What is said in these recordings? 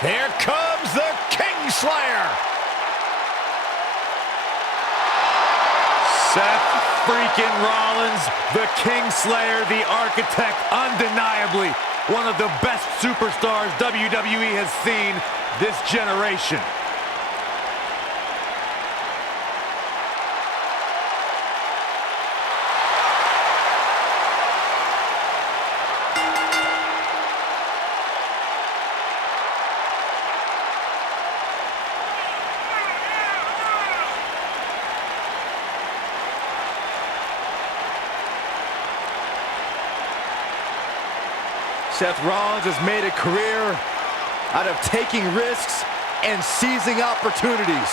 Here comes the Kingslayer. Seth freaking Rollins, the Kingslayer, the architect, undeniably one of the best superstars WWE has seen this generation. Seth Rollins has made a career out of taking risks and seizing opportunities.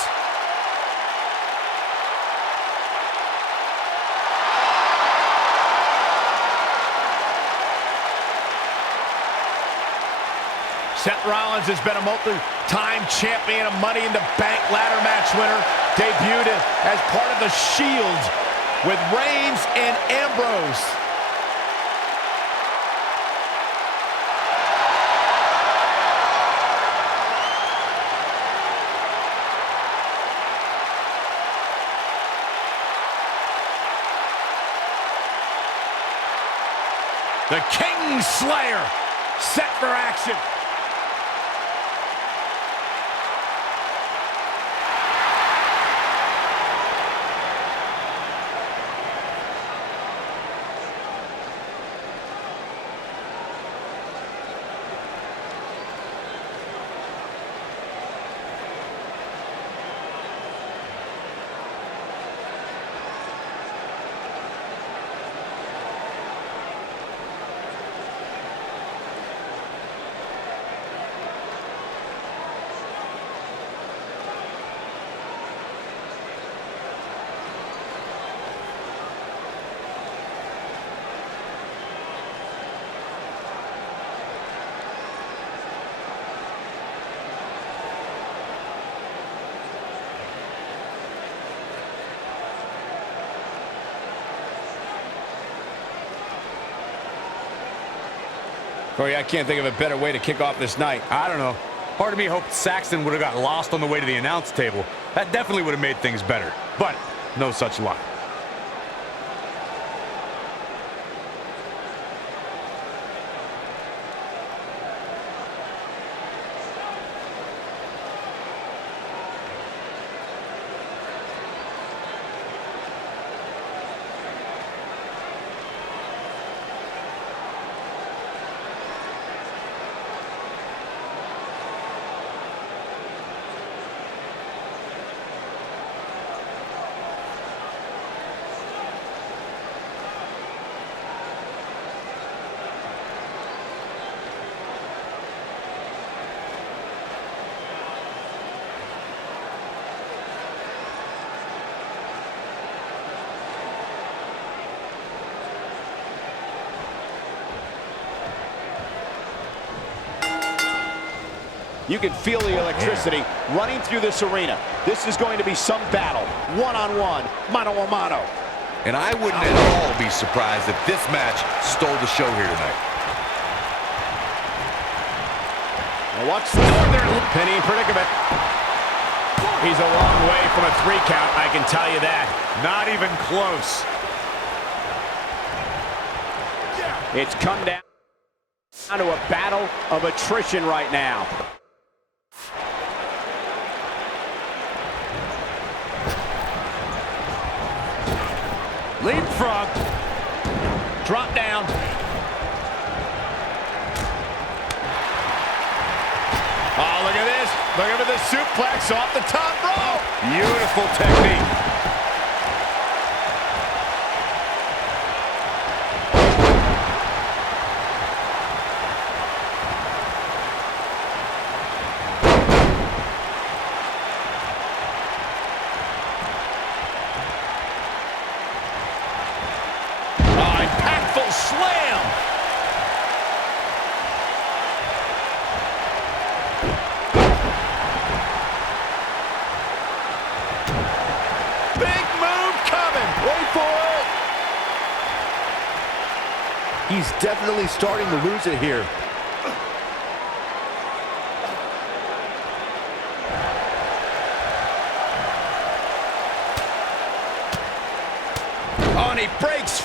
Seth Rollins has been a multi-time champion, a Money in the Bank ladder match winner, debuted as part of the Shield with Reigns and Ambrose. The Kingslayer set for action. Corey, I can't think of a better way to kick off this night. I don't know. Part of me hoped Saxton would have got lost on the way to the announce table. That definitely would have made things better. But no such luck. You can feel the electricity running through this arena. This is going to be some battle. One-on-one, mano-a-mano. And I wouldn't at all be surprised if this match stole the show here tonight. Now watch the Northern pinning predicament. He's a long way from a 3 count, I can tell you that. Not even close. It's come down to a battle of attrition right now. Leapfrog. Drop down. Oh, look at this. Look at the suplex off the top rope. Beautiful technique. Slam! Big move coming! Wait for it! He's definitely starting to lose it here.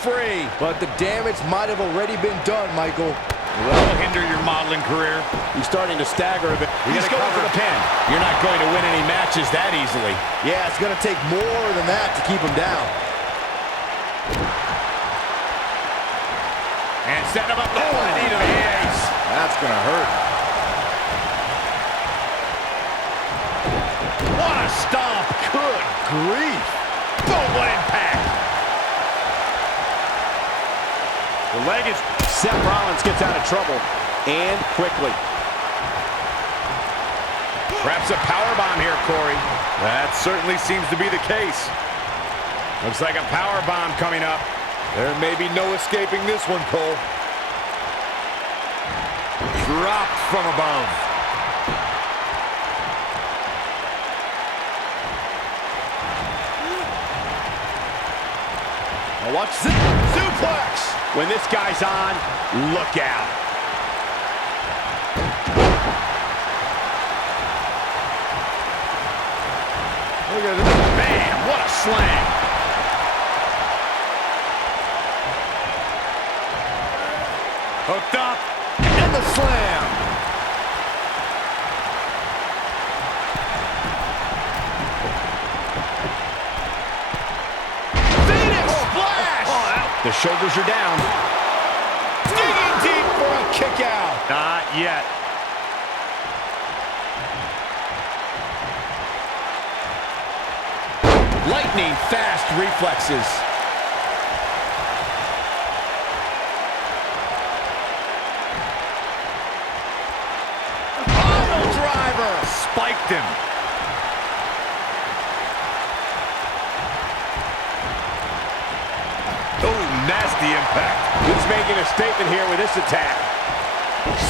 free. But the damage might have already been done, Michael. That'll hinder your modeling career. He's starting to stagger a bit. He's going for the pin. You're not going to win any matches that easily. Yeah, it's going to take more than that to keep him down. And setting him up. Oh, the knee to the face. That's going to hurt. What a stomp. Good grief. Boom, what impact. The leg is... Seth Rollins gets out of trouble, and quickly. Perhaps a powerbomb here, Corey. That certainly seems to be the case. Looks like a powerbomb coming up. There may be no escaping this one, Cole. Dropped from above. Now watch this. Suplex. When this guy's on, look out. Look at this. Man, what a slam. Hooked up. And the slam. Phoenix splash. The shoulders are down. Digging deep for a kick out. Not yet. Lightning fast reflexes. Auto driver. Spiked him. Oh, nasty impact. He's making a statement here with this attack.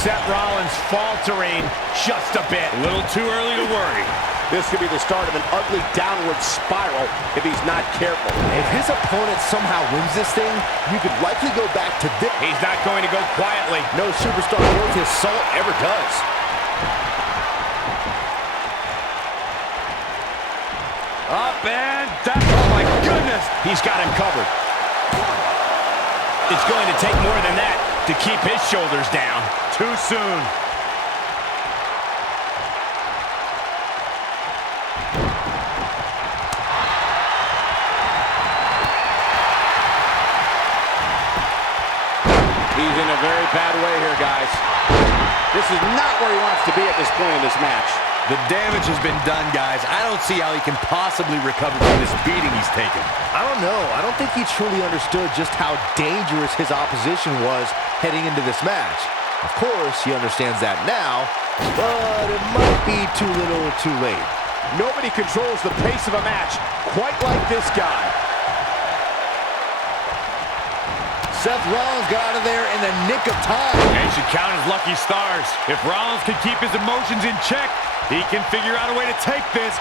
Seth Rollins faltering just a bit. A little too early to worry. This could be the start of an ugly downward spiral if he's not careful. If his opponent somehow wins this thing, you could likely go back to this. He's not going to go quietly. No superstar worth his salt ever does. Up and down. Oh, my goodness. He's got him covered. It's going to take more than that to keep his shoulders down. Too soon. He's in a very bad way here, guys. This is not where he wants to be at this point in this match. The damage has been done, guys. I don't see how he can possibly recover from this beating he's taken. I don't know. I don't think he truly understood just how dangerous his opposition was heading into this match. Of course, he understands that now, but it might be too little too late. Nobody controls the pace of a match quite like this guy. Seth Rollins got out of there in the nick of time. And should count his lucky stars. If Rollins can keep his emotions in check, he can figure out a way to take this.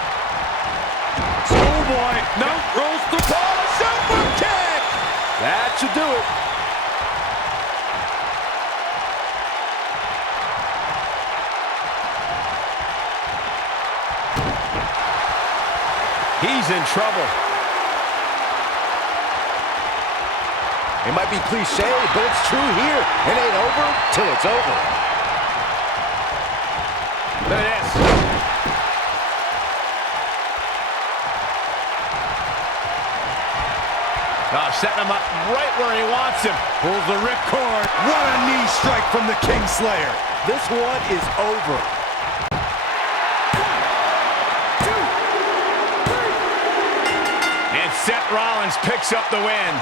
Schoolboy. No, rolls the ball. Super kick! That should do it. He's in trouble. It might be cliche, but it's true here. It ain't over till it's over. Look at this. Oh, setting him up right where he wants him. Pulls the ripcord. What a knee strike from the Kingslayer. This one is over. And Seth Rollins picks up the win.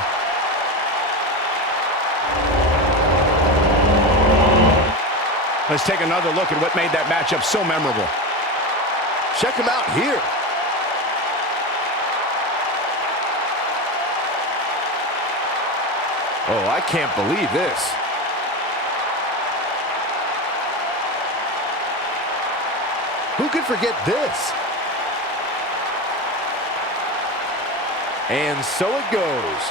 Let's take another look at what made that matchup so memorable. Check him out here. Oh, I can't believe this. Who could forget this? And so it goes.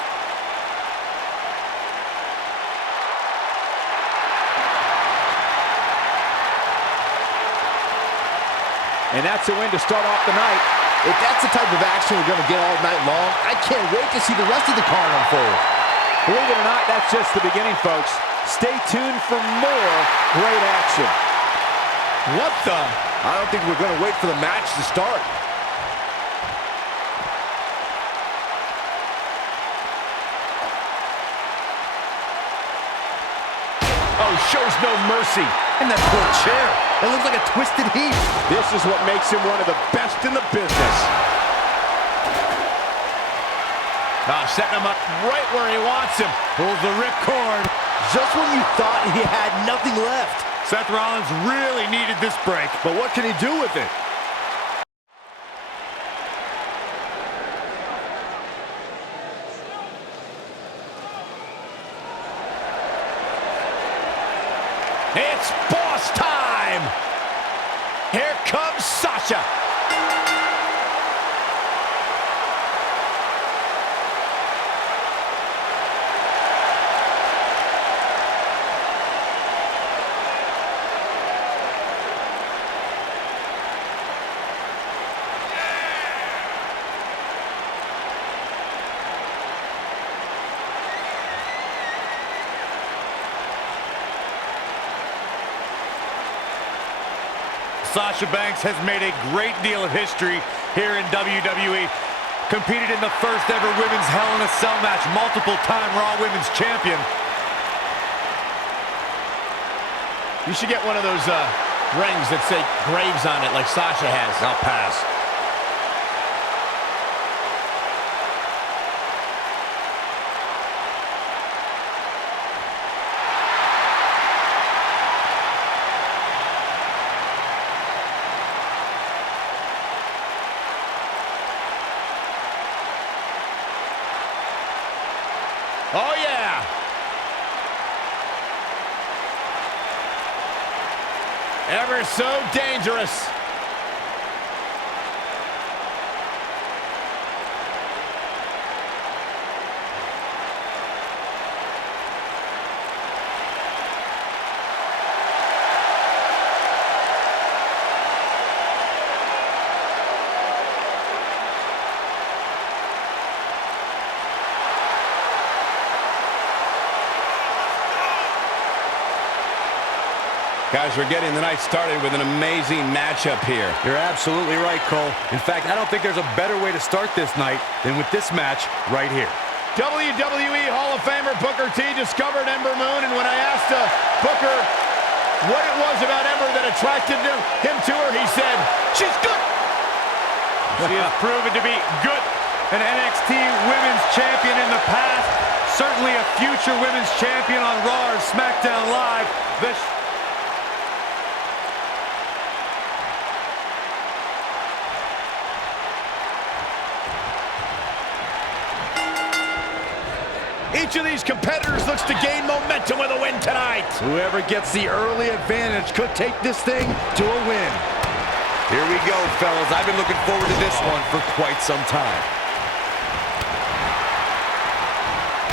And that's a win to start off the night. If that's the type of action we're going to get all night long, I can't wait to see the rest of the card unfold. Believe it or not, that's just the beginning, folks. Stay tuned for more great action. What the? I don't think we're going to wait for the match to start. Oh, shows no mercy. And that poor chair. It looks like a twisted heap. This is what makes him one of the best in the business. Setting him up right where he wants him. Pulls the ripcord. Just when you thought he had nothing left. Seth Rollins really needed this break. But what can he do with it? It's boss time! Here comes Sasha. Sasha Banks has made a great deal of history here in WWE. Competed in the first ever women's Hell in a Cell match, multiple-time Raw Women's Champion. You should get one of those rings that say Graves on it like Sasha has. I'll pass. Oh, yeah. Ever so dangerous. Guys, we're getting the night started with an amazing matchup here. You're absolutely right, Cole. In fact, I don't think there's a better way to start this night than with this match right here. WWE Hall of Famer Booker T discovered Ember Moon, and when I asked Booker what it was about Ember that attracted him to her, he said, "She's good." She has proven to be good. An NXT Women's Champion in the past. Certainly a future Women's Champion on Raw or SmackDown Live. Each of these competitors looks to gain momentum with a win tonight. Whoever gets the early advantage could take this thing to a win. Here we go, fellas. I've been looking forward to this one for quite some time.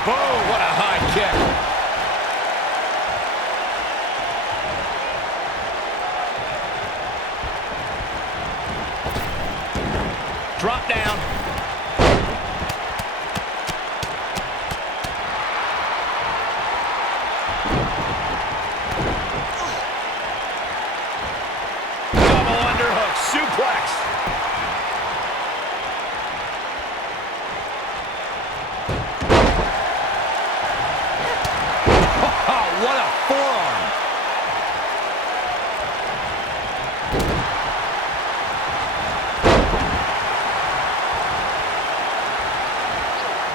Oh, what a high kick. Drop down. Suplex. Oh, what a forearm.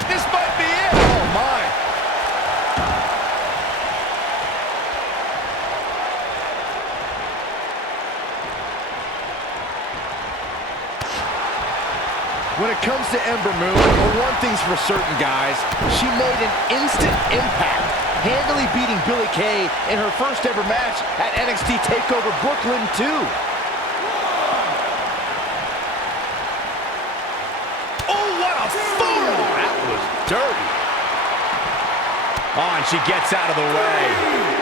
This might be it. Oh, my. When it comes to Ember Moon, one thing's for certain, guys. She made an instant impact, handily beating Billie Kay in her first ever match at NXT TakeOver Brooklyn 2. Oh, what a forearm! That was dirty. Oh, and she gets out of the way.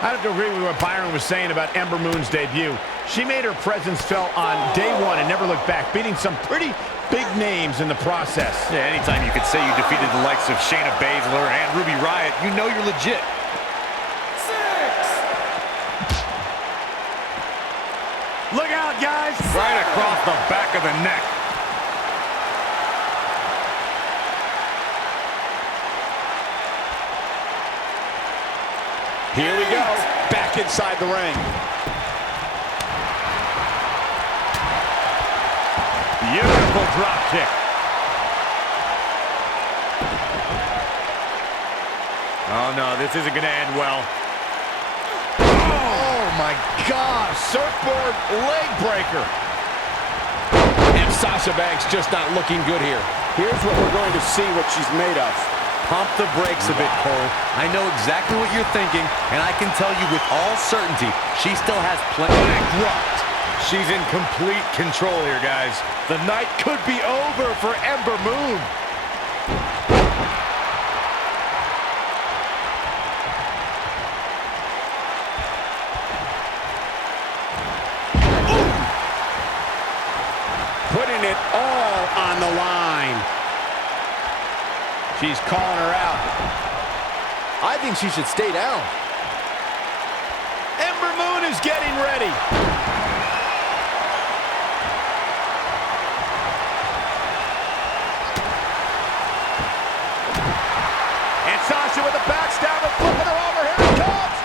I have to agree with what Byron was saying about Ember Moon's debut. She made her presence felt on day one and never looked back, beating some pretty big names in the process. Yeah, anytime you could say you defeated the likes of Shayna Baszler and Ruby Riott, you know you're legit. 6. Look out, guys. Right across the back of the neck. Here we go, back inside the ring. Beautiful drop kick. Oh no, this isn't gonna end well. Oh my gosh, surfboard leg breaker. And Sasha Banks just not looking good here. Here's what we're going to see what she's made of. Pump the brakes a bit, Cole. I know exactly what you're thinking, and I can tell you with all certainty, she still has plenty of grunt. She's in complete control here, guys. The night could be over for Ember Moon. Ooh. Putting it all on the line. She's calling her out. I think she should stay down. Ember Moon is getting ready. And Sasha with a backstab and flipping her over. Here it comes.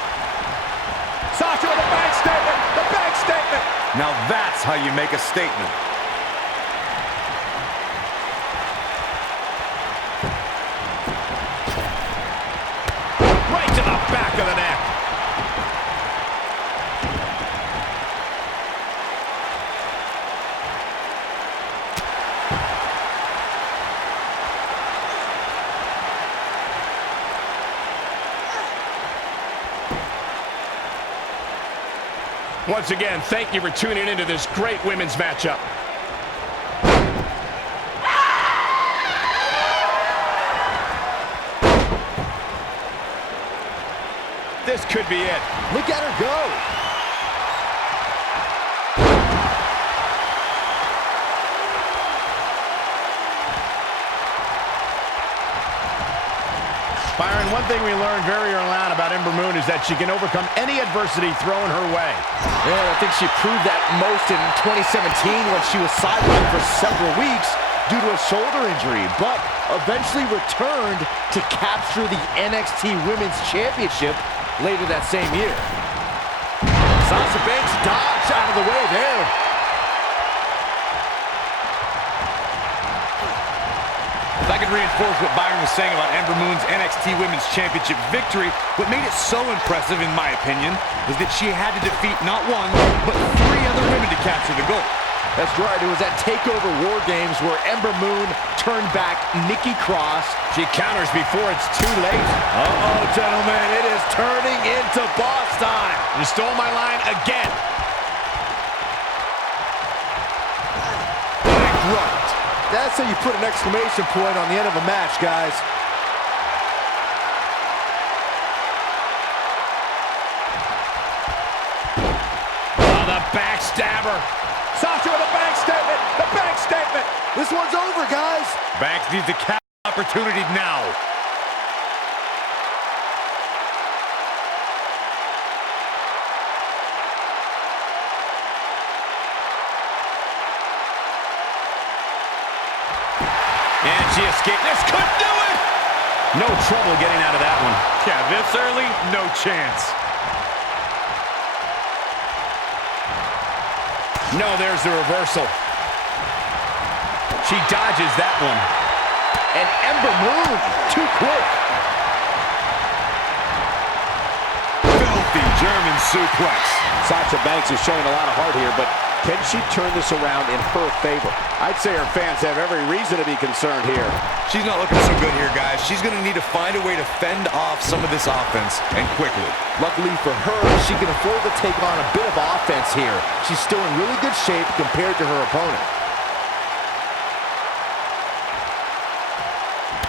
Sasha with a bank statement. The bank statement. Now that's how you make a statement. Right to the back of the neck. Once again, thank you for tuning into this great women's matchup. This could be it. Look at her go. Byron, one thing we learned very early on about Ember Moon is that she can overcome any adversity thrown her way. Yeah, I think she proved that most in 2017 when she was sidelined for several weeks due to a shoulder injury, but eventually returned to capture the NXT Women's Championship later that same year. Sasha Banks dodged out of the way there. If I could reinforce what Byron was saying about Ember Moon's NXT Women's Championship victory, what made it so impressive, in my opinion, is that she had to defeat not one, but 3 other women to capture the gold. That's right, it was at TakeOver War Games where Ember Moon turned back Nikki Cross. She counters before it's too late. Uh-oh, gentlemen, it is turning into boss time. You stole my line again. Big grunt. That's how you put an exclamation point on the end of a match, guys. Oh, the backstabber. Sasha with a bank statement. The bank statement. This one's over, guys. Banks needs a cap opportunity now. And she escaped. This could do it. No trouble getting out of that one. Yeah, this early, no chance. No, there's the reversal. She dodges that one. And Ember Moon, too quick. Filthy German suplex. Sasha Banks is showing a lot of heart here, but can she turn this around in her favor? I'd say her fans have every reason to be concerned here. She's not looking so good here, guys. She's going to need to find a way to fend off some of this offense, and quickly. Luckily for her, she can afford to take on a bit of offense here. She's still in really good shape compared to her opponent.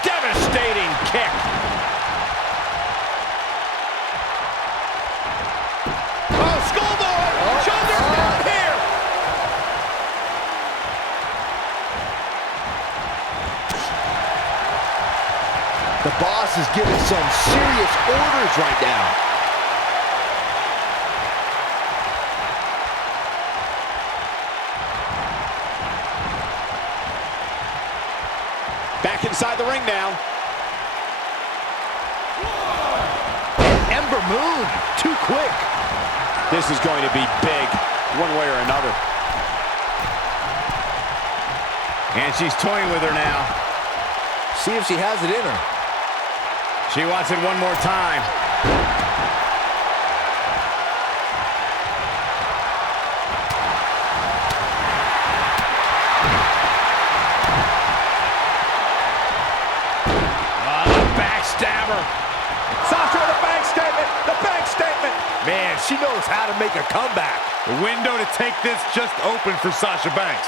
Devastating kick. Oh, schoolboy! Shoulder here! The boss is giving some serious orders right now. Back inside the ring now. Ember Moon, too quick. This is going to be big, one way or another. And she's toying with her now. See if she has it in her. She wants it one more time. The backstabber. Sasha with the bank statement. The bank statement. Man, she knows how to make a comeback. The window to take this just opened for Sasha Banks.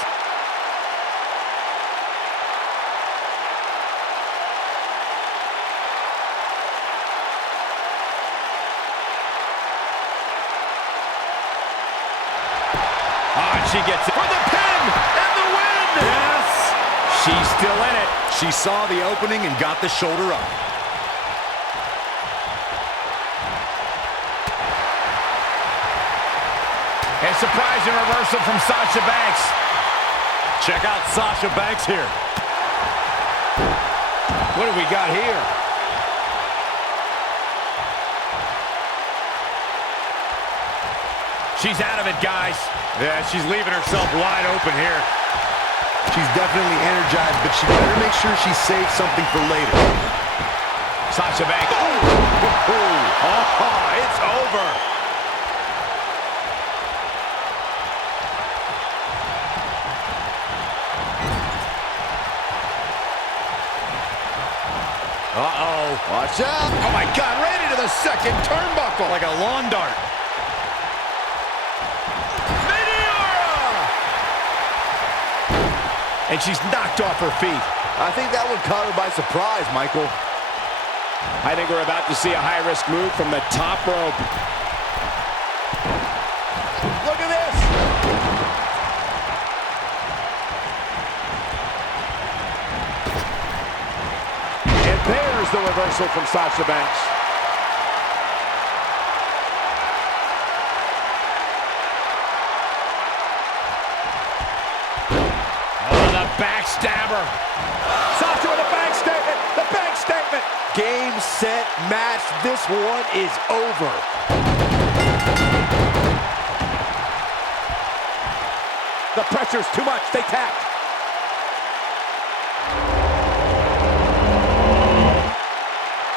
She gets it for the pin and the win! Yes! She's still in it. She saw the opening and got the shoulder up. A surprising reversal from Sasha Banks. Check out Sasha Banks here. What do we got here? She's out of it, guys. Yeah, she's leaving herself wide open here. She's definitely energized, but she better make sure she saves something for later. Sasha Banks. Oh, it's over. Uh-oh. Watch out. Oh, my God, right into the second turnbuckle. Like a lawn dart. And she's knocked off her feet. I think that one caught her by surprise, Michael. I think we're about to see a high-risk move from the top rope. Look at this. And there's the reversal from Sasha Banks. Backstabber. Sasha with a bank statement. The bank statement. Game, set, match. This one is over. The pressure's too much. They tapped.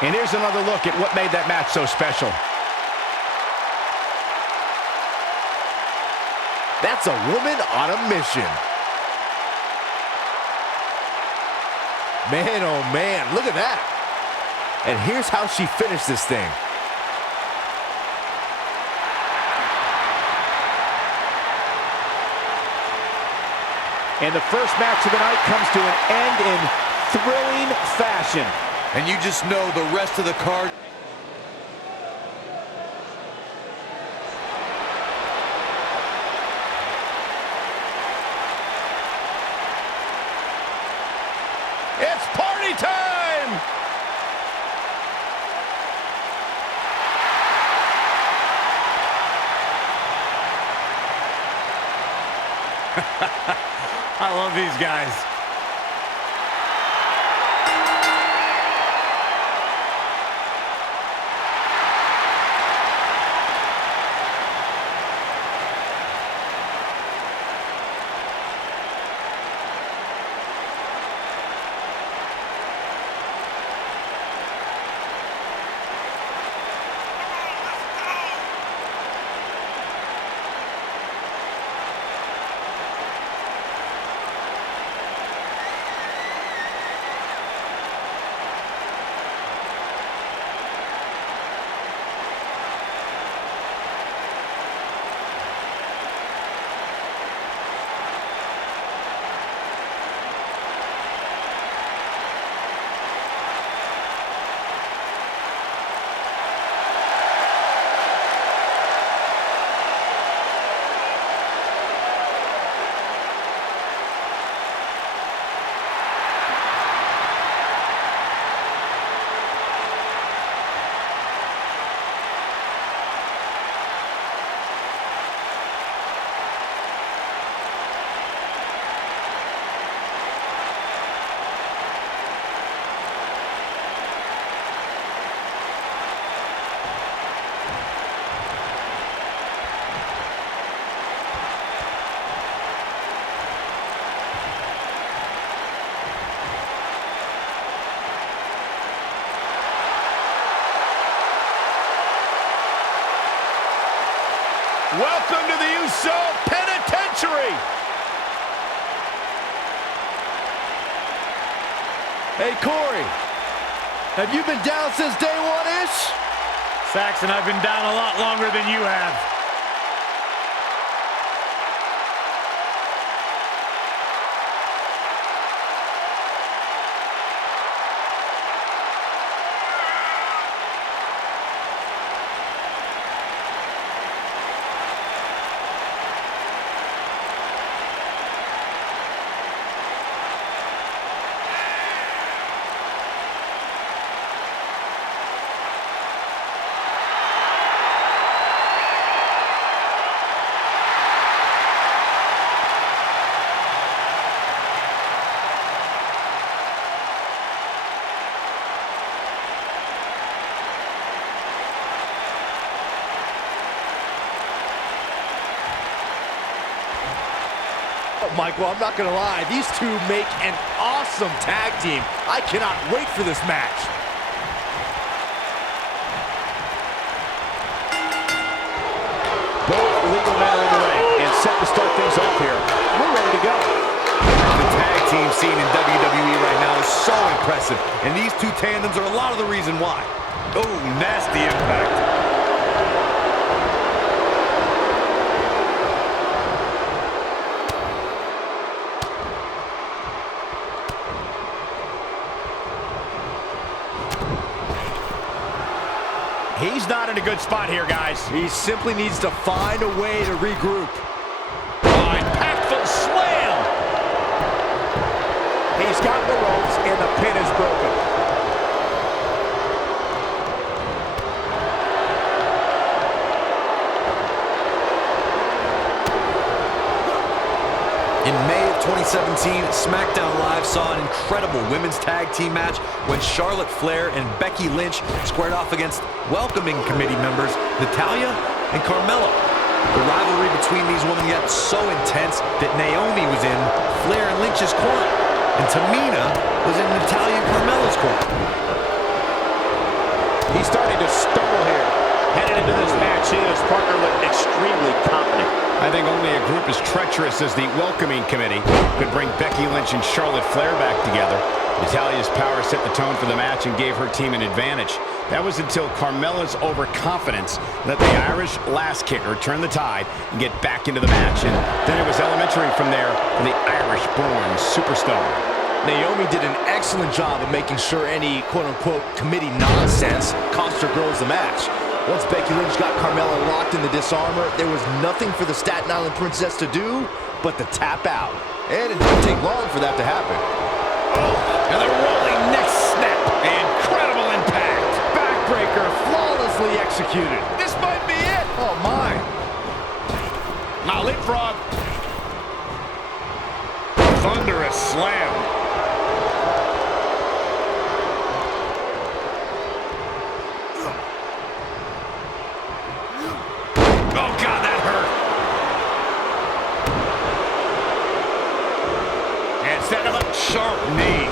And here's another look at what made that match so special. That's a woman on a mission. Man, oh man, look at that. And here's how she finished this thing. And the first match of the night comes to an end in thrilling fashion. And you just know the rest of the card. It's party time! I love these guys. Welcome to the Uso Penitentiary. Hey, Corey, have you been down since day one-ish? Saxon, I've been down a lot longer than you have. Michael, I'm not gonna lie, these two make an awesome tag team. I cannot wait for this match. Both legal men are in the ring and set to start things off here. We're ready to go. The tag team scene in WWE right now is so impressive, and these two tandems are a lot of the reason why. Oh, nasty impact. He's not in a good spot here, guys. He simply needs to find a way to regroup. Oh, impactful slam. He's got the ropes and the pin is broken. In May of 2017, SmackDown Live saw an incredible women's tag team match when Charlotte Flair and Becky Lynch squared off against welcoming committee members Natalya and Carmella. The rivalry between these women got so intense that Naomi was in Flair and Lynch's corner, and Tamina was in Natalya and Carmella's corner. He's starting to stumble here. Headed into this match, he and his partner look extremely confident. I think only a group as treacherous as the welcoming committee could bring Becky Lynch and Charlotte Flair back together. Natalya's power set the tone for the match and gave her team an advantage. That was until Carmella's overconfidence let the Irish last kicker turn the tide and get back into the match. And then it was elementary from there for the Irish-born superstar. Naomi did an excellent job of making sure any quote-unquote committee nonsense cost her girls the match. Once Becky Lynch got Carmella locked in the disarmor, there was nothing for the Staten Island Princess to do but to tap out. And it didn't take long for that to happen. Oh, and the rolling neck snap. Incredible impact. Backbreaker flawlessly executed. This might be it. Oh, my. Now leapfrog. Thunderous slam. Oh, God, that hurt. And set him up. Sharp knee.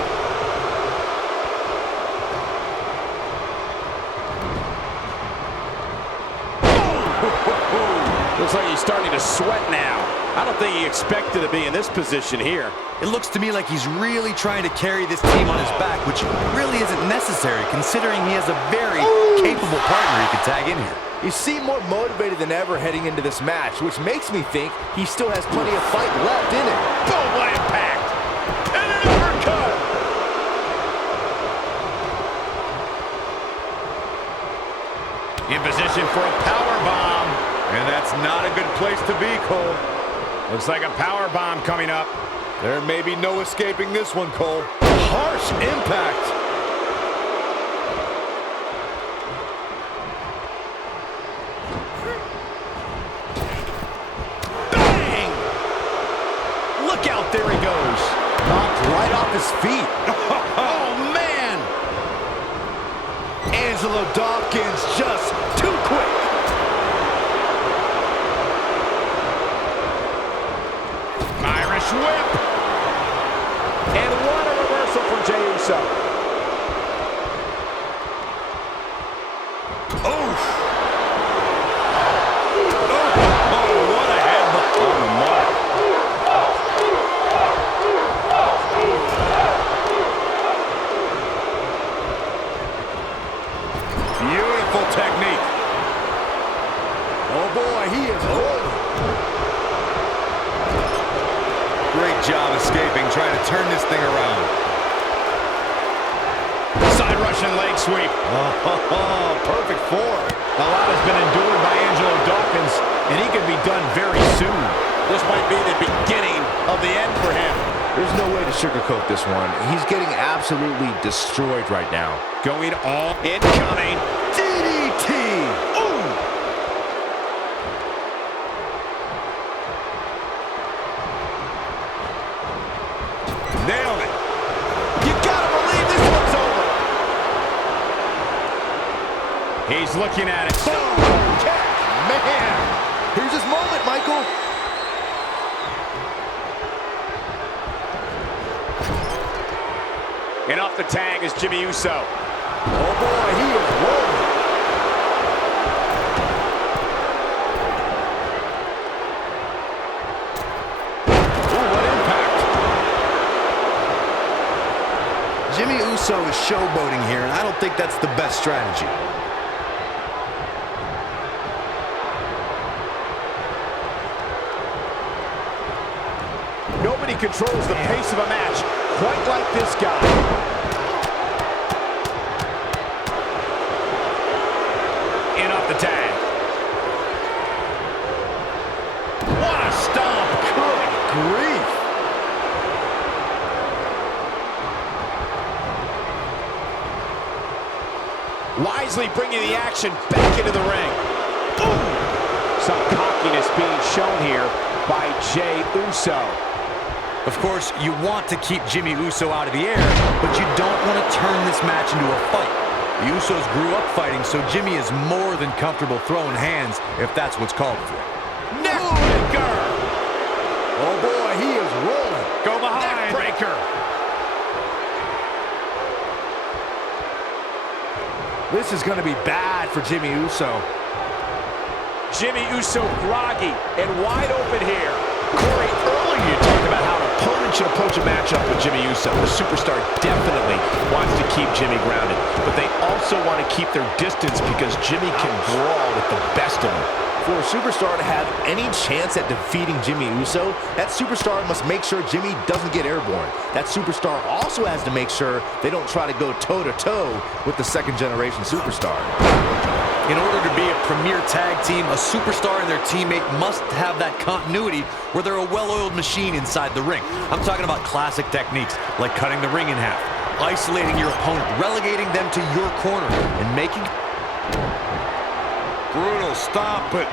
Looks like he's starting to sweat now. I don't think he expected to be in this position here. It looks to me like he's really trying to carry this team on his back, which really isn't necessary considering he has a very capable partner he could tag in here. He seemed more motivated than ever heading into this match, which makes me think he still has plenty of fight left in him. Boom, what impact. And an uppercut. In position for a power bomb. And that's not a good place to be, Cole. Looks like a power bomb coming up. There may be no escaping this one, Cole. Harsh impact. Bang! Look out, there he goes. Knocked right off his feet. Oh, man! Angelo Dawkins just too quick. Irish whip. And what a reversal from Jey Uso. Oh, trying to turn this thing around. Side Russian leg sweep. Perfect form. A lot has been endured by Angelo Dawkins, and he could be done very soon. This might be the beginning of the end for him. There's no way to sugarcoat this one. He's getting absolutely destroyed right now. Going all incoming. DDT! Ooh! Nailed it. You gotta believe this one's over. He's looking at it. Boom! Kick! Man! Here's his moment, Michael. And off the tag is Jimmy Uso. Oh boy, he is rolling. Ooh, what impact. Jimmy Uso is showboating here, and I don't think that's the best strategy. Nobody controls the pace of a match quite like this guy. In off the tag. What a stomp. Good grief. Wisely bringing the action back into the ring. Ooh. Some cockiness being shown here by Jey Uso. Of course, you want to keep Jimmy Uso out of the air, but you don't want to turn this match into a fight. The Usos grew up fighting, so Jimmy is more than comfortable throwing hands if that's what's called for. Neckbreaker. Oh boy, he is rolling. Go behind. Neckbreaker. This is going to be bad for Jimmy Uso. Jimmy Uso groggy and wide open here. Corey, earlier you talked about how an opponent should approach a matchup with Jimmy Uso. The superstar definitely wants to keep Jimmy grounded, but they also want to keep their distance because Jimmy can brawl with the best of them. For a superstar to have any chance at defeating Jimmy Uso, that superstar must make sure Jimmy doesn't get airborne. That superstar also has to make sure they don't try to go toe-to-toe with the second-generation superstar. In order to be a premier tag team, a superstar and their teammate must have that continuity where they're a well-oiled machine inside the ring. I'm talking about classic techniques like cutting the ring in half, isolating your opponent, relegating them to your corner, and making... Brutal stomp, but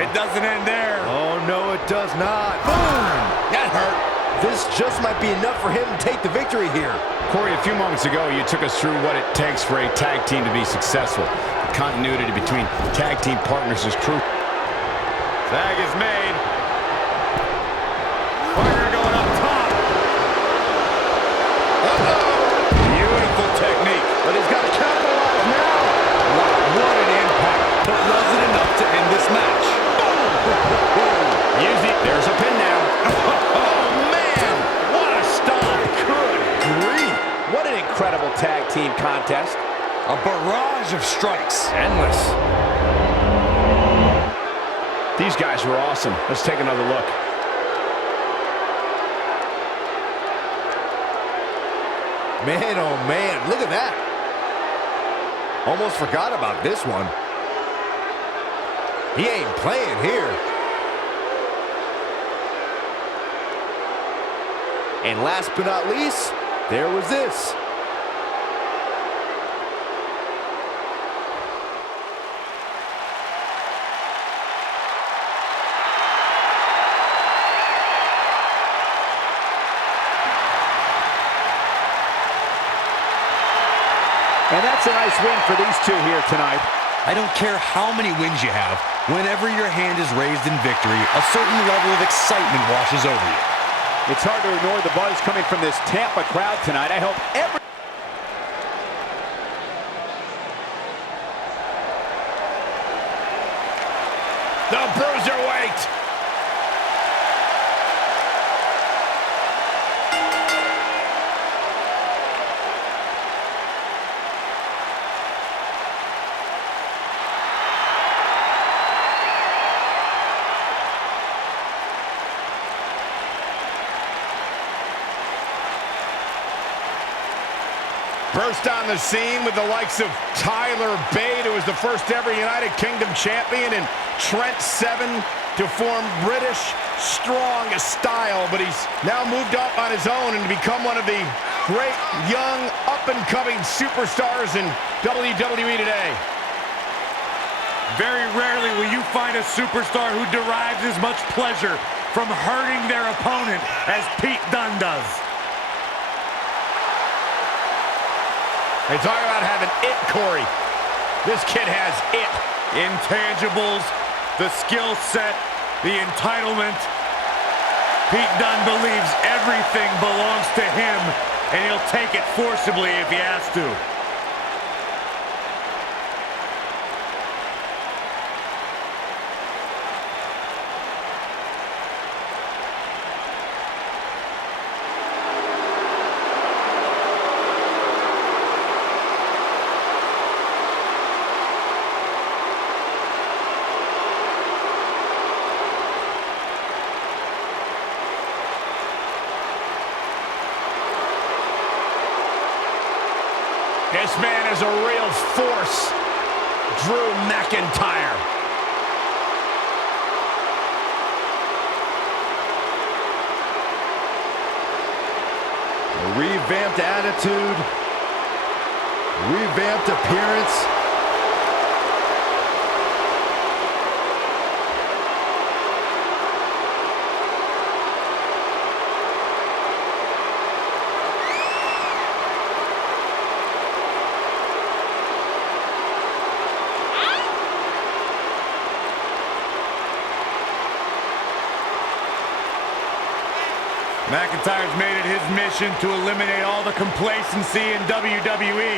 it doesn't end there. Oh, no, it does not. Boom! That hurt. This just might be enough for him to take the victory here. Corey, a few moments ago, you took us through what it takes for a tag team to be successful. The continuity between tag team partners is crucial. Tag is made. Partner going up top. Beautiful technique. But he's got to capitalize now. Wow, what an impact. But was it enough to end this match? Use it. There's a pin now. Oh, man! What a stomp! Good grief! What an incredible tag team contest. A barrage of strikes. Endless. These guys were awesome. Let's take another look. Man, oh man, look at that. Almost forgot about this one. He ain't playing here. And last but not least, there was this. And that's a nice win for these two here tonight. I don't care how many wins you have, whenever your hand is raised in victory, a certain level of excitement washes over you. It's hard to ignore the buzz coming from this Tampa crowd tonight. I hope every... The Bruiserweight. Burst on the scene with the likes of Tyler Bate, who was the first ever United Kingdom champion, and Trent Seven to form British strong style, but he's now moved up on his own and become one of the great young up-and-coming superstars in WWE today. Very rarely will you find a superstar who derives as much pleasure from hurting their opponent as Pete Dunne does. They talk about having it, Corey. This kid has it. Intangibles, the skill set, the entitlement. Pete Dunne believes everything belongs to him, and he'll take it forcibly if he has to. This man is a real force, Drew McIntyre. A revamped attitude, revamped appearance. McIntyre's made it his mission to eliminate all the complacency in WWE.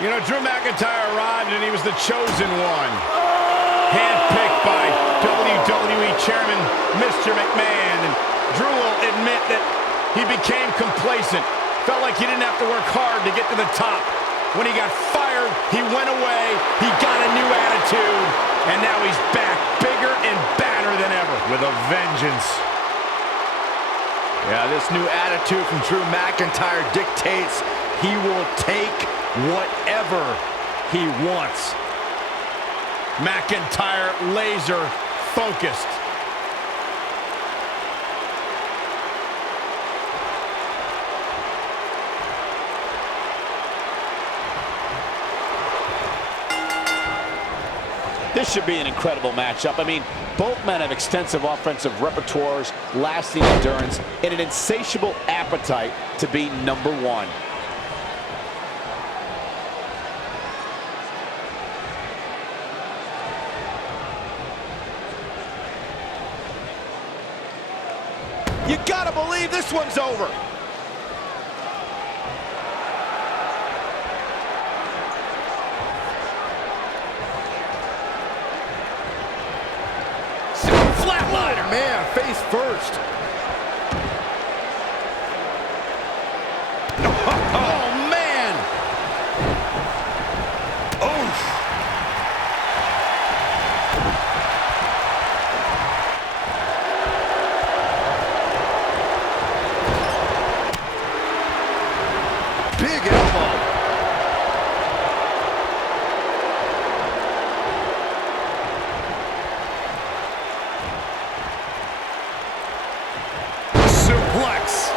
You know, Drew McIntyre arrived and he was the chosen one. Handpicked by WWE Chairman Mr. McMahon. And Drew will admit that he became complacent. Felt like he didn't have to work hard to get to the top. When he got fired, he went away, he got a new attitude, and now he's back bigger and badder than ever. With a vengeance. Yeah, this new attitude from Drew McIntyre dictates he will take whatever he wants. McIntyre laser focused. This should be an incredible matchup. I mean, both men have extensive offensive repertoires, lasting endurance, and an insatiable appetite to be number one. You gotta believe this one's over. Oh, man, face first. Oh, man! Oof! Big elbow. Suplex.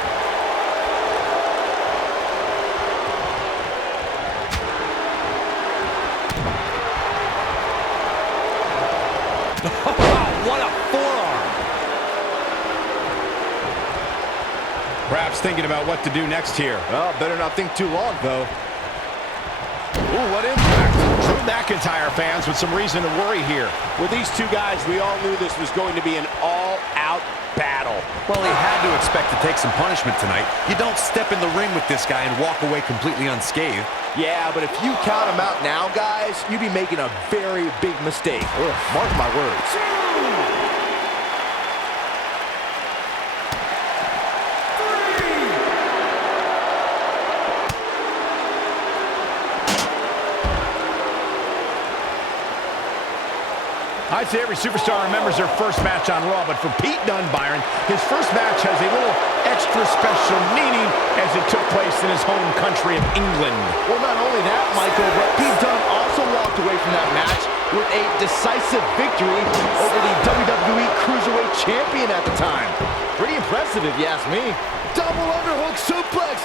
What a forearm. Perhaps thinking about what to do next here. Well, better not think too long, though. Ooh, what impact. Drew McIntyre fans with some reason to worry here. With these two guys, we all knew this was going to be an all-out battle. Well, he had to expect to take some punishment tonight. You don't step in the ring with this guy and walk away completely unscathed. Yeah, but if you count him out now, guys, you'd be making a very big mistake. Ugh, mark my words. I'd say every superstar remembers their first match on Raw, but for Pete Dunne, Byron, his first match has a little extra special meaning as it took place in his home country of England. Well, not only that, Michael, but Pete Dunne also walked away from that match with a decisive victory over the WWE Cruiserweight Champion at the time. Pretty impressive if you ask me. Double underhook suplex.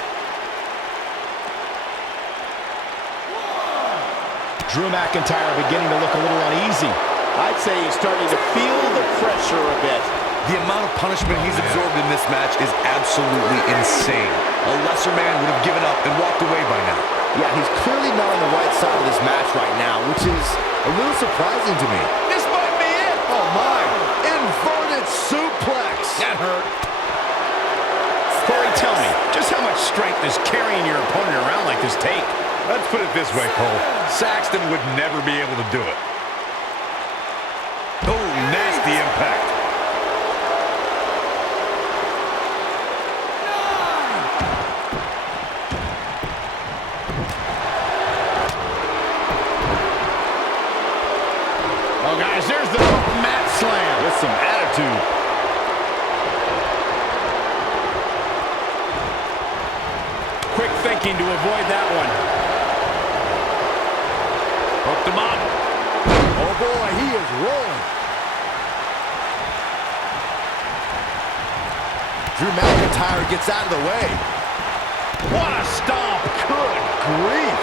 Drew McIntyre beginning to look a little uneasy. I'd say he's starting to feel the pressure a bit. The amount of punishment he's absorbed in this match is absolutely insane. A lesser man would have given up and walked away by now. Yeah, he's clearly not on the right side of this match right now, which is a little surprising to me. This might be it. Oh my, inverted suplex. That hurt. Corey, tell me, just how much strength does carrying your opponent around like this take? Let's put it this way, Cole. Saxton would never be able to do it. Oh, nasty impact. Oh, guys, there's the mat slam. With some attitude. Quick thinking to avoid that one. Hooked him up. Oh boy, he is rolling. Drew McIntyre gets out of the way. What a stomp. Good grief.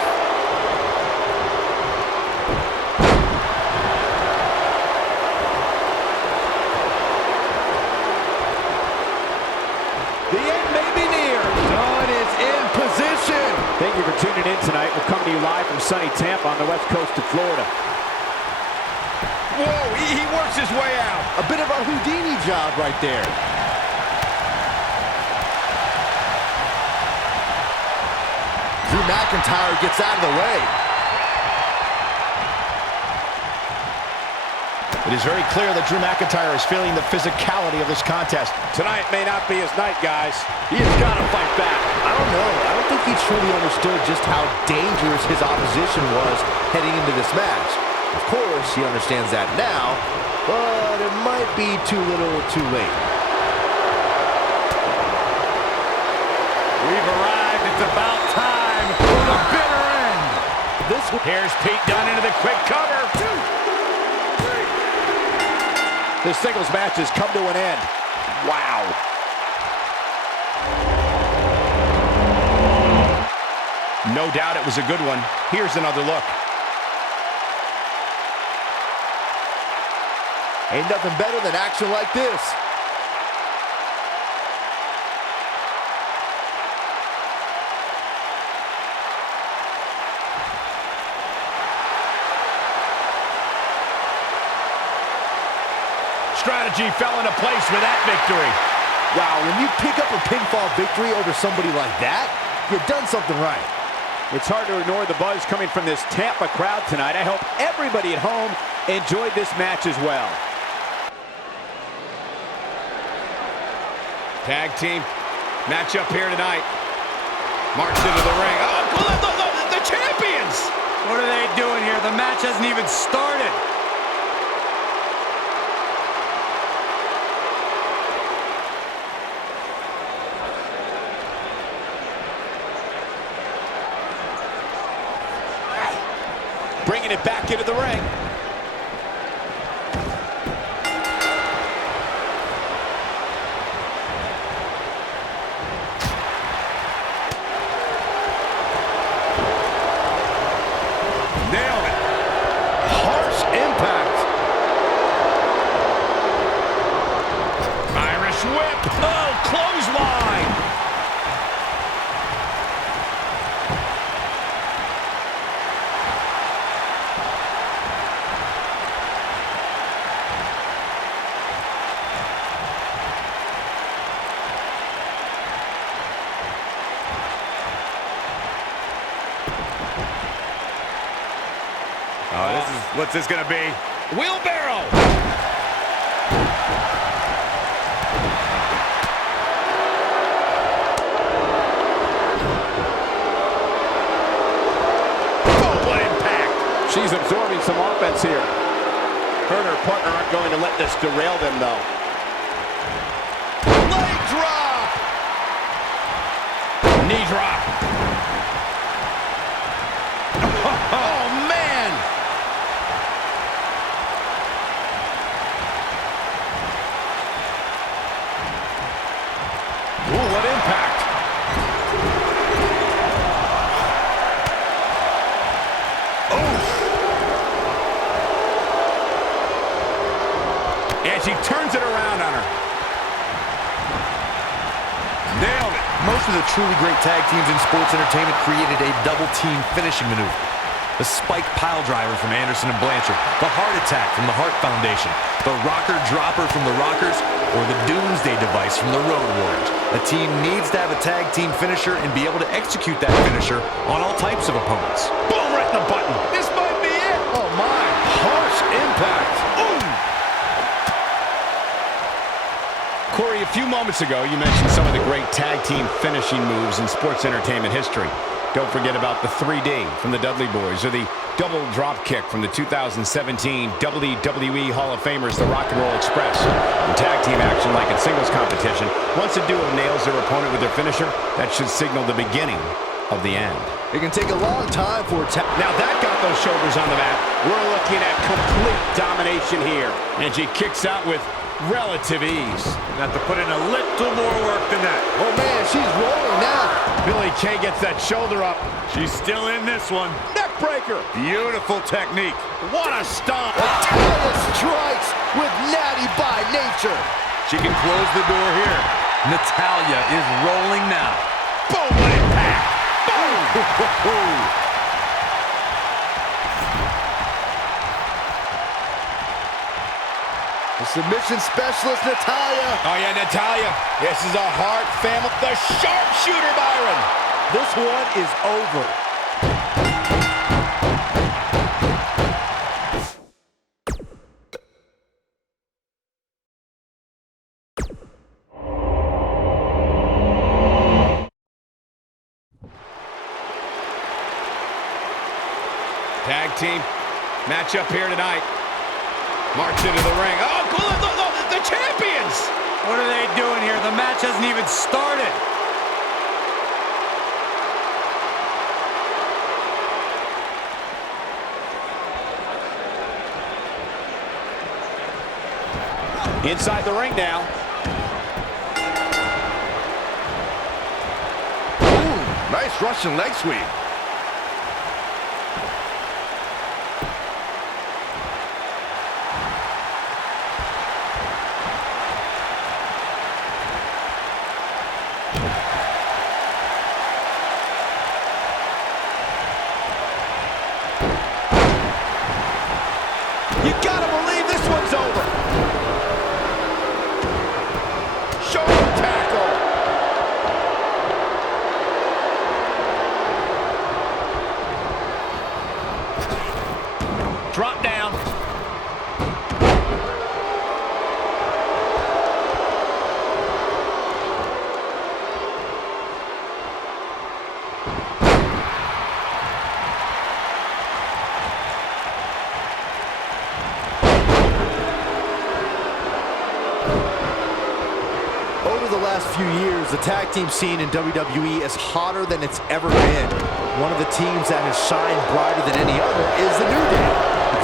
The end may be near. Dunne is in position. Thank you for tuning in tonight. We're coming to you live from sunny Tampa on the west coast of Florida. Whoa, he works his way out. A bit of a Houdini job right there. Drew McIntyre gets out of the way. It is very clear that Drew McIntyre is feeling the physicality of this contest. Tonight may not be his night, guys. He has got to fight back. I don't know. I don't think he truly understood just how dangerous his opposition was heading into this match. Of course, he understands that now, but it might be too little too late. We've arrived. It's about time for the bitter end. Here's Pete Dunne into the quick cover. This singles match has come to an end. Wow. No doubt it was a good one. Here's another look. Ain't nothing better than action like this. Strategy fell into place with that victory. Wow, when you pick up a pinfall victory over somebody like that, you've done something right. It's hard to ignore the buzz coming from this Tampa crowd tonight. I hope everybody at home enjoyed this match as well. Tag team matchup here tonight. March into the ring. Oh, the champions! What are they doing here? The match hasn't even started. Bringing it back into the ring. Nailed it. Harsh impact. Irish whip. Oh, clothesline. Oh, what's this gonna be? Wheelbarrow. She's absorbing some offense here. Her and her partner aren't going to let this derail them, though. Leg drop! Knee drop. Oh, man! Ooh, what impact! And she turns it around on her. Nailed it. Most of the truly great tag teams in sports entertainment created a double team finishing maneuver. The spike pile driver from Anderson and Blanchard, the heart attack from the Hart Foundation, the rocker dropper from the Rockers, or the Doomsday device from the Road Warriors. A team needs to have a tag team finisher and be able to execute that finisher on all types of opponents. Boom, right in the button. This might be it. Oh, my. Harsh impact. Ooh. Corey, a few moments ago, you mentioned some of the great tag team finishing moves in sports entertainment history. Don't forget about the 3D from the Dudley Boys, or the double drop kick from the 2017 WWE Hall of Famers, the Rock and Roll Express. In tag team action, like in singles competition, once a duo nails their opponent with their finisher, that should signal the beginning of the end. It can take a long time for Now that got those shoulders on the mat. We're looking at complete domination here. And she kicks out with relative ease. Have to put in a little more work than that. Oh, man, she's rolling now. Billie Kay gets that shoulder up. She's still in this one. Neck breaker. Beautiful technique. What a stomp. Natalya strikes with natty by nature. She can close the door here. Natalya is rolling now. Boom, what impact. Boom. The submission specialist, Natalya. Oh, yeah, Natalya. This is a Hart family. The sharpshooter, Byron. This one is over. Tag team matchup here tonight. March into the ring. Oh, look, the champions! What are they doing here? The match hasn't even started. Inside the ring now. Ooh, nice Russian leg sweep. You gotta believe this one's over. Shoulder tackle. Drop down. Over the last few years, the tag team scene in WWE is hotter than it's ever been. One of the teams that has shined brighter than any other is the New Day.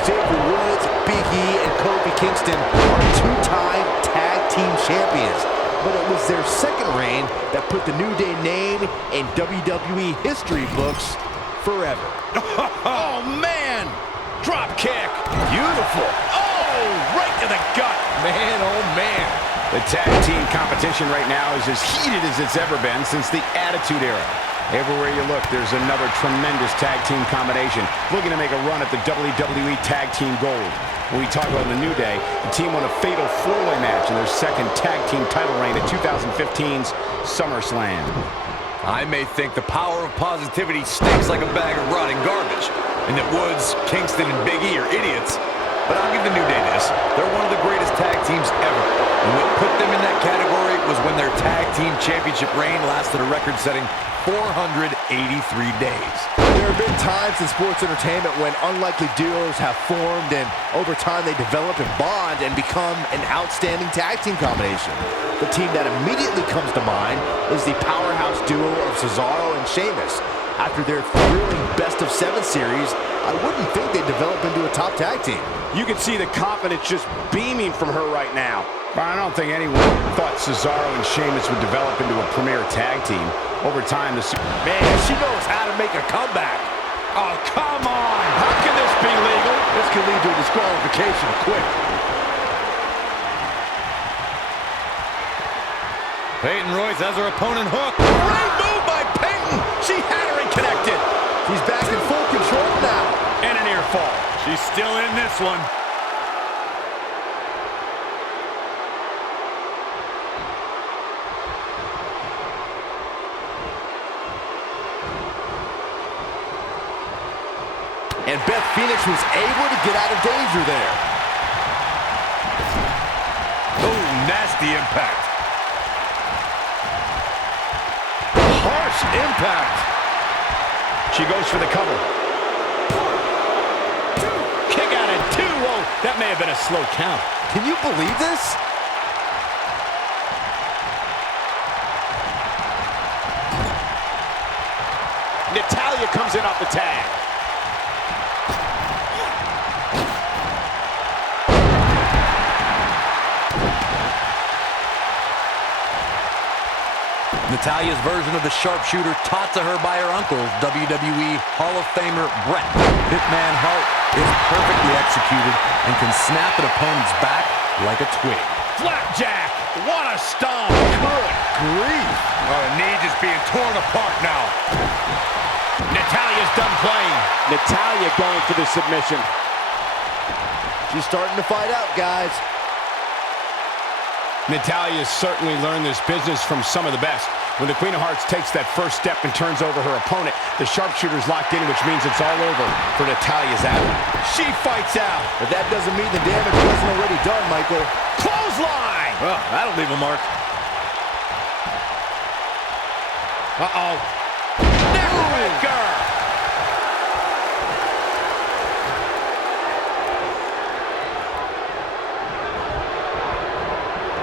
Xavier Woods, Big E, and Kofi Kingston are two-time tag team champions. But it was their second reign that put the New Day name in WWE history books forever. Oh, man! Drop kick. Beautiful. Oh, right to the gut. Man, oh, man. The tag team competition right now is as heated as it's ever been since the Attitude Era. Everywhere you look, there's another tremendous tag team combination looking to make a run at the WWE Tag Team Gold. When we talk about the New Day, the team won a fatal four-way match in their second tag team title reign at 2015's SummerSlam. I may think the power of positivity stinks like a bag of rotting garbage, and that Woods, Kingston, and Big E are idiots, but I'll give the New Day this. They're one of the greatest tag teams ever, and what put them in that category was when their tag team championship reign lasted a record-setting 483 days. There have been times in sports entertainment when unlikely duos have formed and over time they develop and bond and become an outstanding tag team combination. The team that immediately comes to mind is the powerhouse duo of Cesaro and Sheamus. After their thrilling best-of-7 series, I wouldn't think they'd develop into a top tag team. You can see the confidence just beaming from her right now. I don't think anyone thought Cesaro and Sheamus would develop into a premier tag team. Over time, Man, she knows how to make a comeback. Oh, come on! How can this be legal? This could lead to a disqualification quick. Peyton Royce has her opponent hooked. Great move by Peyton! She had her and connected. She's back in full control now. And a near fall. She's still in this one. And Beth Phoenix was able to get out of danger there. Oh, nasty impact. Harsh impact. She goes for the cover. Kick out at 2. Whoa, that may have been a slow count. Can you believe this? Natalya comes in off the tag. Natalya's version of the sharpshooter taught to her by her uncle, WWE Hall of Famer Bret. Hitman Hart is perfectly executed and can snap an opponent's back like a twig. Flapjack! What a stomp! Good grief. Oh, the knee just being torn apart now. Natalya's done playing. Natalya going for the submission. She's starting to fight out, guys. Natalya's certainly learned this business from some of the best. When the Queen of Hearts takes that first step and turns over her opponent, the sharpshooter's locked in, which means it's all over for Natalya's athlete. She fights out. But that doesn't mean the damage wasn't already done, Michael. Clothesline! Well, that'll leave a mark. Uh-oh. Neckbreaker!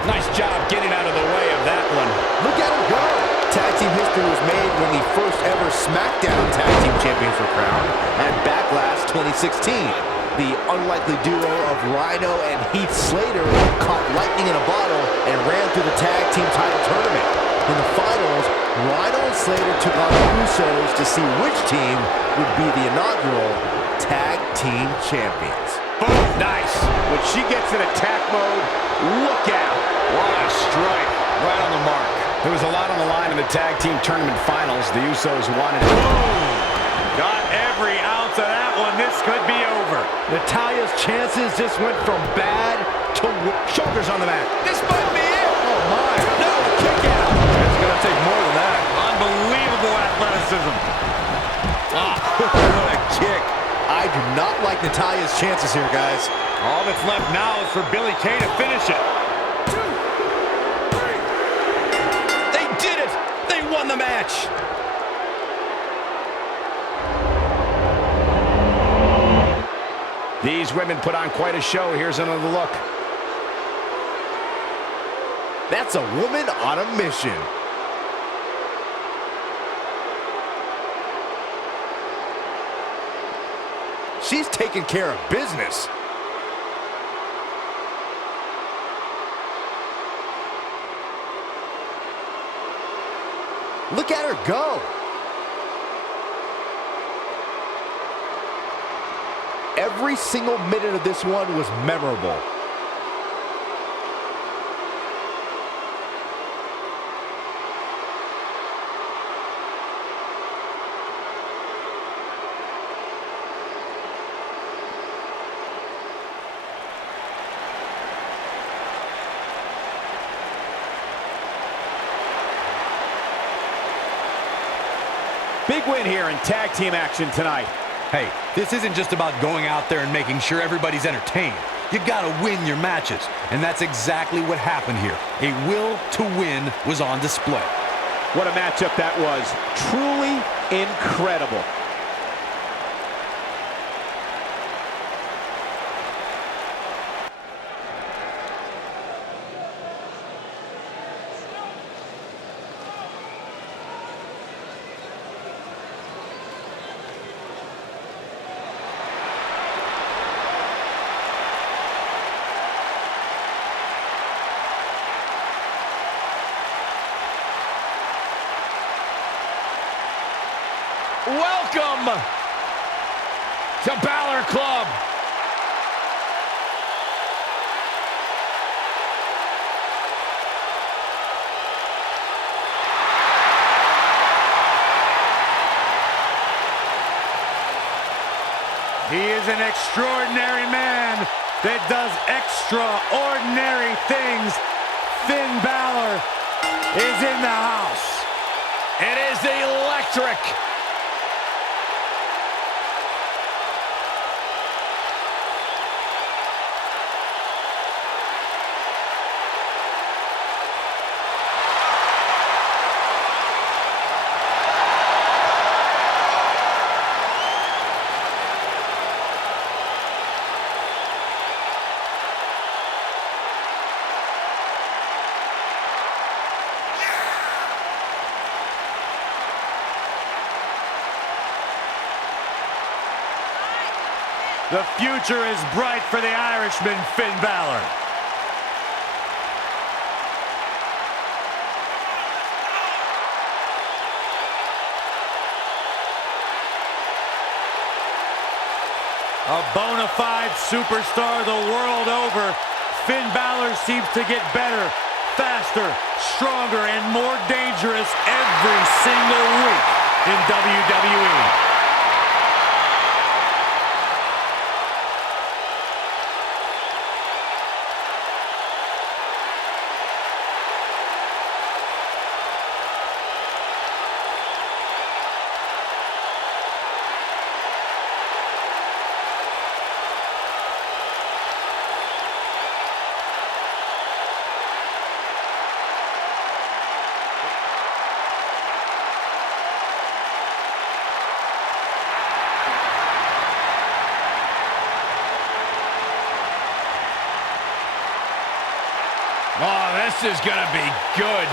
Nice job getting out of the way of that one. Look at her go. Tag team history was made when the first ever SmackDown Tag Team Champions were crowned at Backlash 2016. The unlikely duo of Rhino and Heath Slater caught lightning in a bottle and ran through the tag team title tournament. In the finals, Rhino and Slater took on the Usos to see which team would be the inaugural Tag Team Champions. Boom, nice. When she gets in attack mode, look out. What a strike. Right on the mark. There was a lot on the line in the tag team tournament finals. The Usos wanted it. Boom! Got every ounce of that one. This could be over. Natalya's chances just went from bad to Shoulders on the mat. This might be it. oh my. No, a kick out. It's going to take more than that. Unbelievable athleticism. What a kick. I do not like Natalya's chances here, guys. All that's left now is for Billie Kay to finish it. They did it. They won the match. These women put on quite a show. Here's another look. That's a woman on a mission. She's taking care of business. Look at her go. Every single minute of this one was memorable. Big win here in tag team action tonight. Hey, this isn't just about going out there and making sure everybody's entertained. You gotta win your matches, and that's exactly what happened here. A will to win was on display. What a matchup that was. Truly incredible. welcome to Balor Club. He is an extraordinary man that does extraordinary things. Finn Balor is in the house. It is electric. The future is bright for the Irishman, Finn Balor. A bona fide superstar the world over, Finn Balor seems to get better, faster, stronger, and more dangerous every single week in WWE. Oh, this is gonna be good.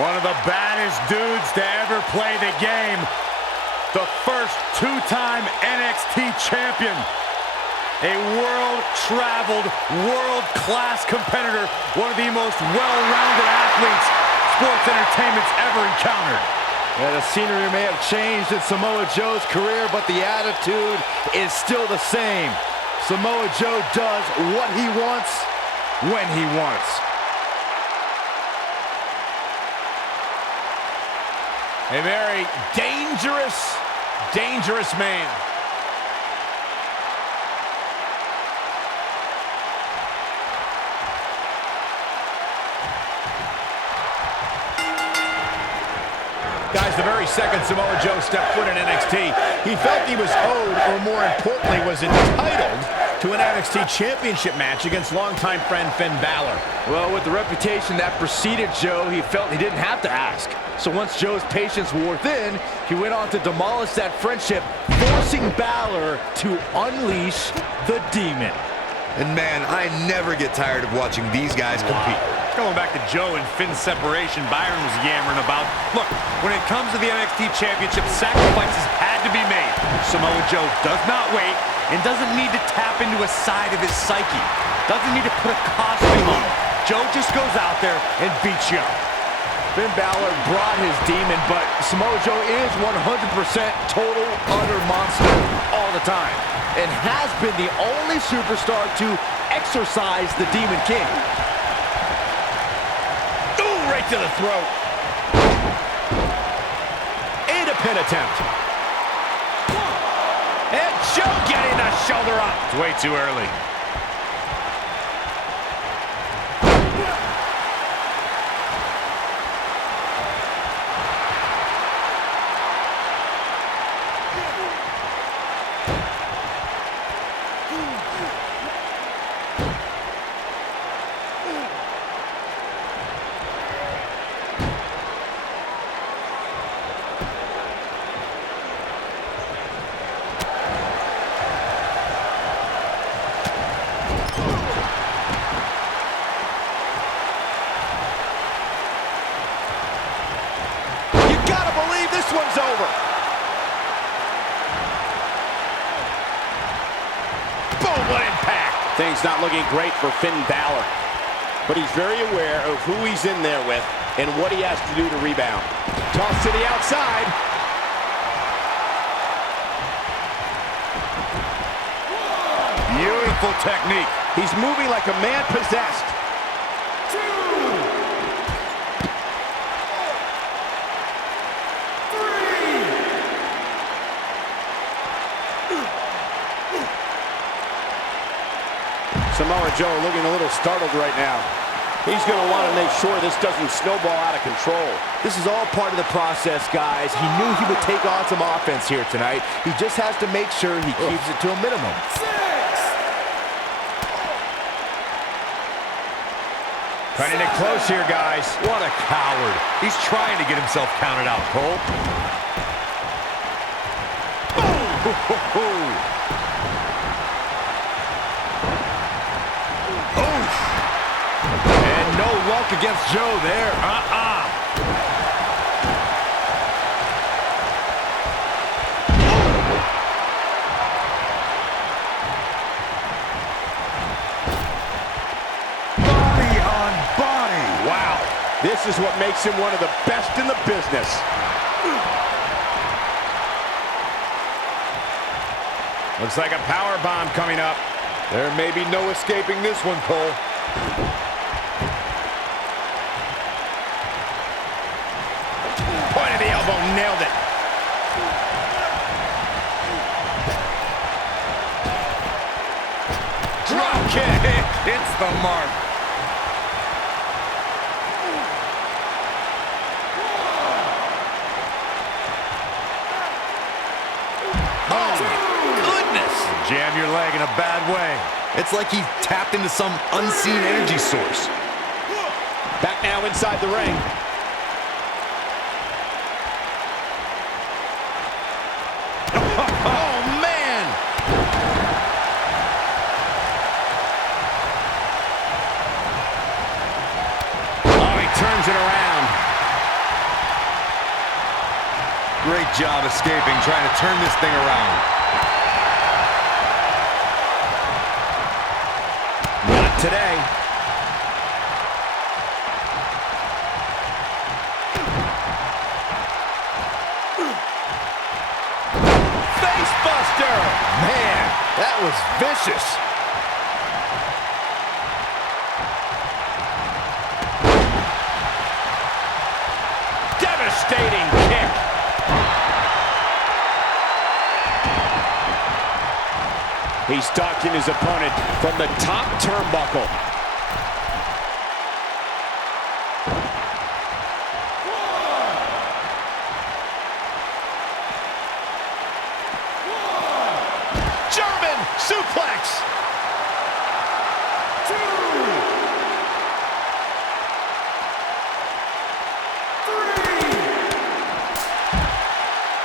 One of the baddest dudes to ever play the game. The first two-time NXT champion. A world-traveled, world-class competitor. One of the most well-rounded athletes sports entertainment's ever encountered. Yeah, the scenery may have changed in Samoa Joe's career, but the attitude is still the same. Samoa Joe does what he wants, when he wants. A very dangerous man. Guys, the very second Samoa Joe stepped foot in NXT, he felt he was owed, or more importantly, was entitled to an NXT championship match against longtime friend Finn Balor. Well, with the reputation that preceded Joe, he felt he didn't have to ask. So once Joe's patience wore thin, he went on to demolish that friendship, forcing Balor to unleash the demon. And man, I never get tired of watching these guys compete. Going back to Joe and Finn's separation, Byron was yammering about, look, when it comes to the NXT Championship, sacrifices had to be made. Samoa Joe does not wait and doesn't need to tap into a side of his psyche. Doesn't need to put a costume on. Joe just goes out there and beats you up. Finn Balor brought his demon, but Samoa Joe is 100% total, utter monster all the time, and has been the only superstar to exorcise the Demon King. Ooh, right to the throat. And a pin attempt. And Joe getting the shoulder up. It's way too early. Things not looking great for Finn Balor. But he's very aware of who he's in there with and what he has to do to rebound. Toss to the outside. Beautiful technique. He's moving like a man possessed. Samoa Joe looking a little startled right now. He's going to want to make sure this doesn't snowball out of control. This is all part of the process, guys. He knew he would take on some offense here tonight. He just has to make sure he keeps it to a minimum. Cutting it close here, guys. What a coward. He's trying to get himself counted out, Cole. And no luck against Joe there. Body on body. Wow. This is what makes him one of the best in the business. Looks like a power bomb coming up. There may be no escaping this one, Cole. Point of the elbow, nailed it. Drop kick. Hits the mark. Jam your leg in a bad way. It's like he tapped into some unseen energy source. Back now inside the ring. Oh, man! Oh, he turns it around. Great job escaping, trying to turn this thing around. Today. Facebuster! Man, that was vicious. Devastating kick. He's stalking his opponent from the top turnbuckle. German suplex.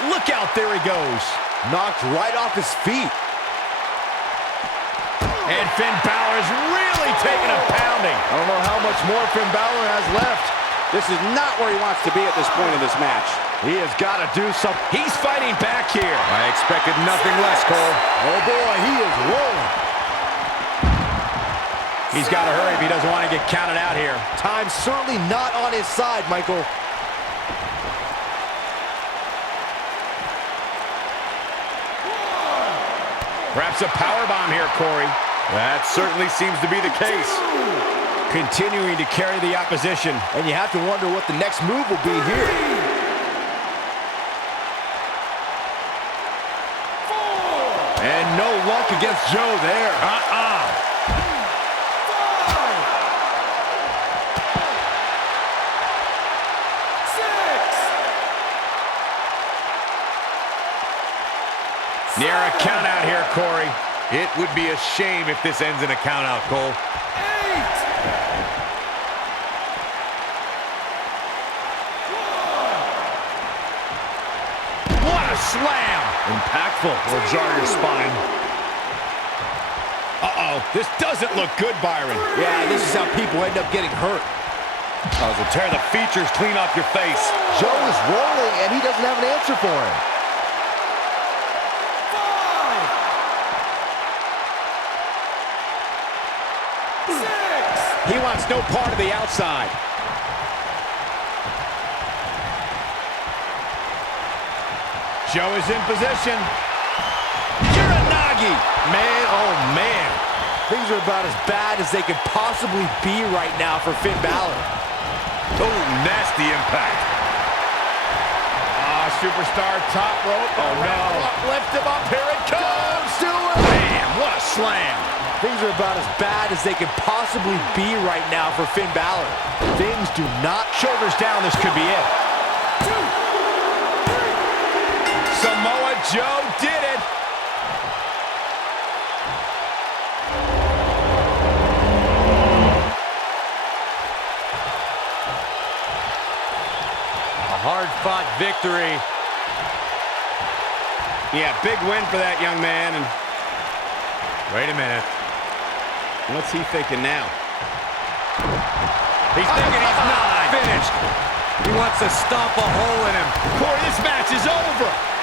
Look out, there he goes. Knocked right off his feet. And Finn Balor is really taking a pounding. I don't know how much more Finn Balor has left. This is not where he wants to be at this point in this match. He has got to do something. He's fighting back here. I expected nothing less, Cole. Oh boy, he is rolling. He's got to hurry if he doesn't want to get counted out here. Time's certainly not on his side, Michael. Perhaps a powerbomb here, Corey. That certainly seems to be the case. Continuing to carry the opposition. And you have to wonder what the next move will be here. And no luck against Joe there. Near a count out here, Corey. It would be a shame if this ends in a count out, Cole. What a slam! Impactful. Will jar your spine. Uh-oh, this doesn't look good, Byron. Yeah, this is how people end up getting hurt. Oh, to tear the features clean off your face. Joe is rolling, and he doesn't have an answer for him. wants no part of the outside. Joe is in position. Uranagi. Man, oh man. Things are about as bad as they could possibly be right now for Finn Balor. Oh, nasty impact. Superstar top rope. Oh, no. Lift him up. Here it comes. Do it. Bam. What a slam. Things are about as bad as they could possibly be right now for Finn Balor. Things do not. Shoulders down. This could be it. Samoa Joe did it. A hard-fought victory. Yeah, big win for that young man. And Wait a minute. what's he thinking now? He's thinking he's not finished. He wants to stomp a hole in him. Corey, this match is over.